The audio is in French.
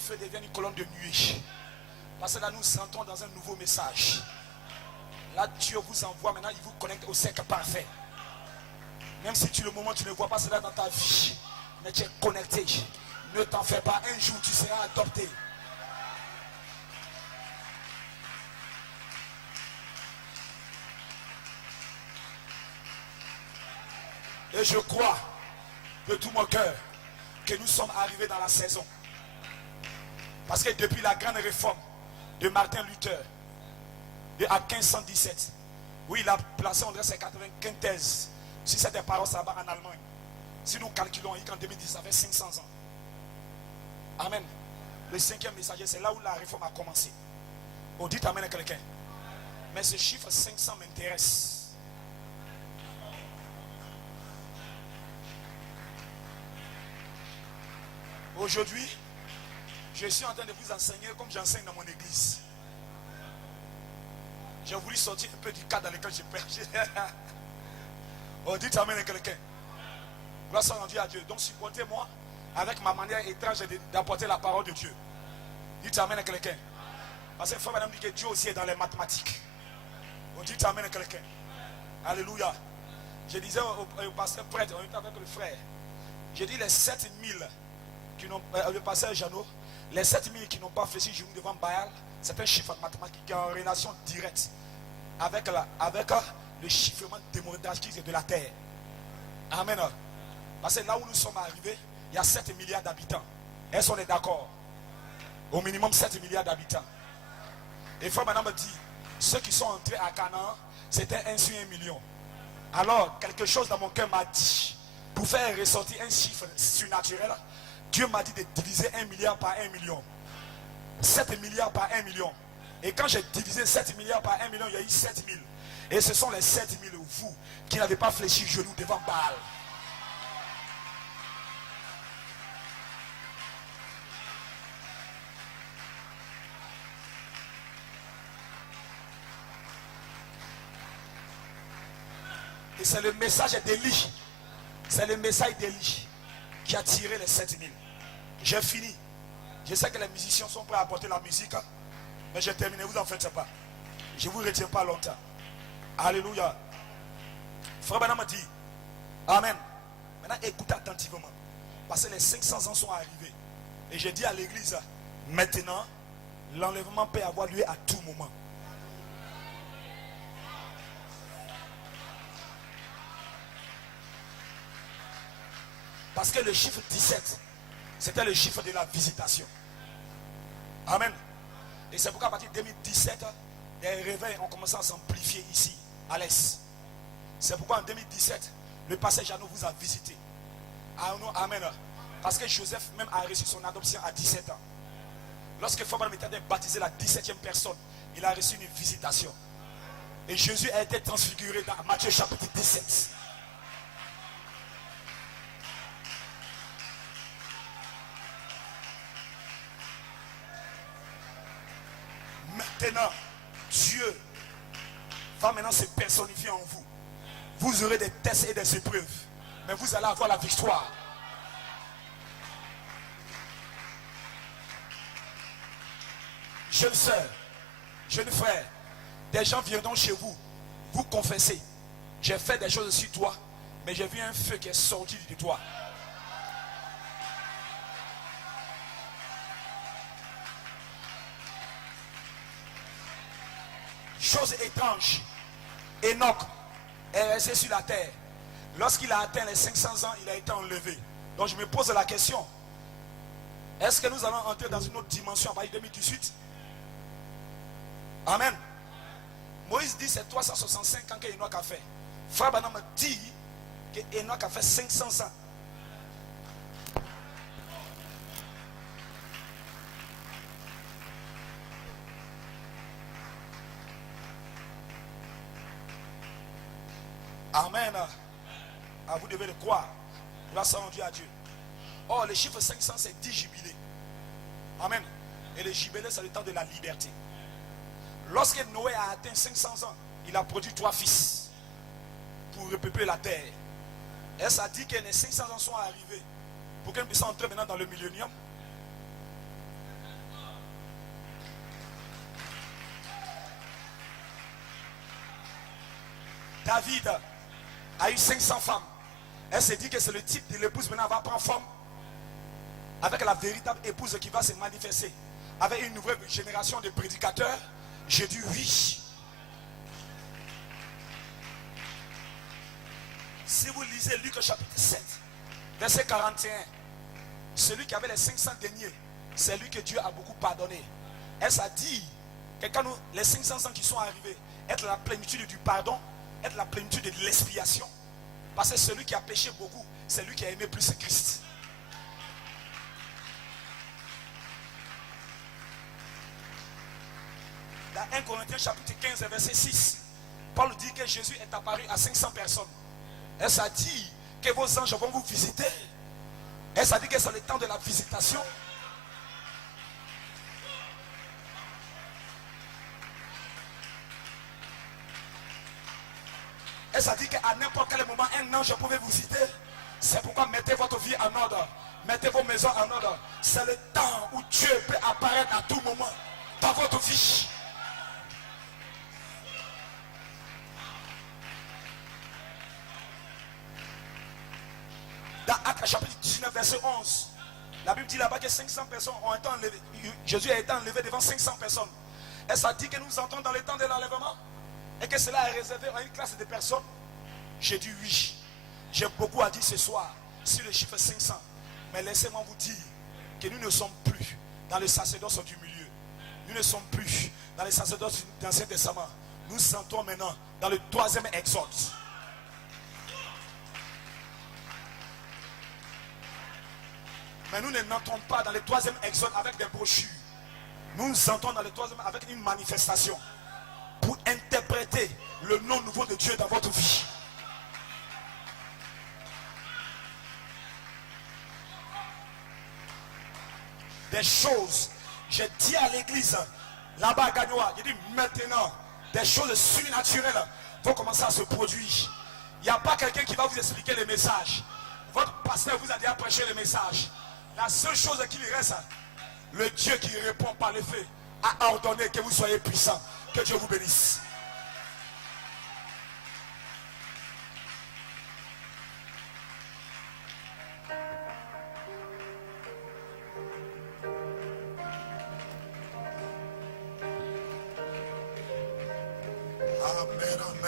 feu devienne une colonne de nuée. Parce que là, nous entrons dans un nouveau message. Là, Dieu vous envoie maintenant, il vous connecte au cercle parfait. Même si le moment tu ne vois pas cela dans ta vie, mais tu es connecté. Ne t'en fais pas, un jour tu seras adopté. Et je crois de tout mon cœur que nous sommes arrivés dans la saison. Parce que depuis la grande réforme de Martin Luther, à 1517, où il a placé André ses 95 thèses sur cette parole là-bas en Allemagne. Si nous calculons, en 2010, ça fait 500 ans. Amen. Le 5e messager, c'est là où la réforme a commencé. On dit amen à quelqu'un. Mais ce chiffre 500 m'intéresse. Aujourd'hui, je suis en train de vous enseigner comme j'enseigne dans mon église. J'ai voulu sortir un peu du cadre dans lequel je prêche. On dit amen à quelqu'un. Gloire soit rendue à Dieu. Donc supportez-moi avec ma manière étrange d'apporter la parole de Dieu. Dites amen à quelqu'un. Parce que il faut madame dire que Dieu aussi est dans les mathématiques. On dit amen à quelqu'un. Alléluia. Je disais au pasteur prêtre, on était avec le frère. J'ai dit les 7000 qui n'ont le pasteur Jeannot, les 7000 qui n'ont pas fléchi genoux devant Baal, c'est un chiffre mathématique qui est en relation directe avec le chiffrement démographique de la terre. Amen. Parce que là où nous sommes arrivés, il y a 7 milliards d'habitants. Est-ce qu'on est d'accord? Au minimum 7 milliards d'habitants. Et il faut maintenant me dire, ceux qui sont entrés à Canaan, c'était 1 sur 1 million. Alors, quelque chose dans mon cœur m'a dit, pour faire ressortir un chiffre surnaturel, Dieu m'a dit de diviser 1 milliard par 1 million. 7 milliards par 1 million. Et quand j'ai divisé 7 milliards par 1 million, il y a eu 7000. Et ce sont les 7000, vous, qui n'avez pas fléchi genoux devant Baal. Et c'est le message d'Élie. C'est le message d'Élie qui a tiré les 7000. J'ai fini. Je sais que les musiciens sont prêts à apporter la musique. Mais j'ai terminé, vous en faites pas. Je ne vous retiens pas longtemps. Alléluia. Frère Benham m'a dit, amen. Maintenant écoutez attentivement. Parce que les 500 ans sont arrivés. Et j'ai dit à l'église, maintenant, l'enlèvement peut avoir lieu à tout moment. Parce que le chiffre 17, c'était le chiffre de la visitation. Amen. Et c'est pourquoi à partir de 2017, les réveils ont commencé à s'amplifier ici, à l'est. C'est pourquoi en 2017, le pasteur Jeannot vous a visité. Amen. Parce que Joseph même a reçu son adoption à 17 ans. Lorsque Fabre était baptisé la 17e personne, il a reçu une visitation. Et Jésus a été transfiguré dans Matthieu chapitre 17. Maintenant, Dieu va maintenant se personnifier en vous. Vous aurez des tests et des épreuves, mais vous allez avoir la victoire. Jeune soeur, jeune frère, des gens viendront chez vous, vous confesser. J'ai fait des choses sur toi, mais j'ai vu un feu qui est sorti de toi. Chose étrange, Enoch est resté sur la terre. Lorsqu'il a atteint les 500 ans, il a été enlevé. Donc je me pose la question, est-ce que nous allons entrer dans une autre dimension à partir de 2018? Amen. Moïse dit c'est 365 ans que Enoch a fait. Frère Branham dit que Enoch a fait 500 ans. Amen. Ah, vous devez le croire. Grâce à Dieu. Oh, le chiffre 500, c'est 10 jubilés. Amen. Et le jubilé, c'est le temps de la liberté. Lorsque Noé a atteint 500 ans, il a produit 3 fils pour repeupler la terre. Et ça dit que les 500 ans sont arrivés pour que nous puissions entrer maintenant dans le millénium. David a eu 500 femmes. Elle s'est dit que c'est le type de l'épouse maintenant va prendre forme avec la véritable épouse qui va se manifester. Avec une nouvelle génération de prédicateurs, j'ai dit oui. Si vous lisez Luc chapitre 7, verset 41, celui qui avait les 500 deniers, c'est lui que Dieu a beaucoup pardonné. Elle s'est dit que quand nous, les 500 ans qui sont arrivés, être la plénitude du pardon, être la plénitude de l'expiation. Parce que celui qui a péché beaucoup, c'est lui qui a aimé plus Christ. Dans 1 Corinthiens chapitre 15 verset 6, Paul dit que Jésus est apparu à 500 personnes. Elle s'est dit que vos anges vont vous visiter. Elle s'est dit que c'est le temps de la visitation. Elle s'est dit qu'à n'importe quel moment un ange pouvait vous visiter. C'est pourquoi mettez votre vie en ordre. Mettez vos maisons en ordre. C'est le temps où Dieu peut apparaître à tout moment dans votre vie. Dans Actes chapitre 19 verset 11, la Bible dit là-bas que 500 personnes ont été enlevées. Jésus a été enlevé devant 500 personnes. Et ça dit que nous entrons dans le temps de l'enlèvement et que cela est réservé à une classe de personnes. J'ai dit oui. J'ai beaucoup à dire ce soir sur le chiffre 500. Mais laissez-moi vous dire que nous ne sommes plus dans le sacerdoce du milieu. Nous ne sommes plus dans le sacerdoce de l'Ancien Testament. Nous entrons maintenant dans le 3e exode. Mais nous n'entrons pas dans le 3e exode avec des brochures. Nous entrons dans le 3e avec une manifestation pour interpréter le nom nouveau de Dieu dans votre vie. Des choses, j'ai dit à l'église, là-bas à Gagnoa, j'ai dit maintenant, des choses surnaturelles vont commencer à se produire. Il n'y a pas quelqu'un qui va vous expliquer le message. Votre pasteur vous a déjà prêché le message. La seule chose qu'il reste, le Dieu qui répond par le feu, a ordonné que vous soyez puissants. Que Dieu vous bénisse. Amen, amen.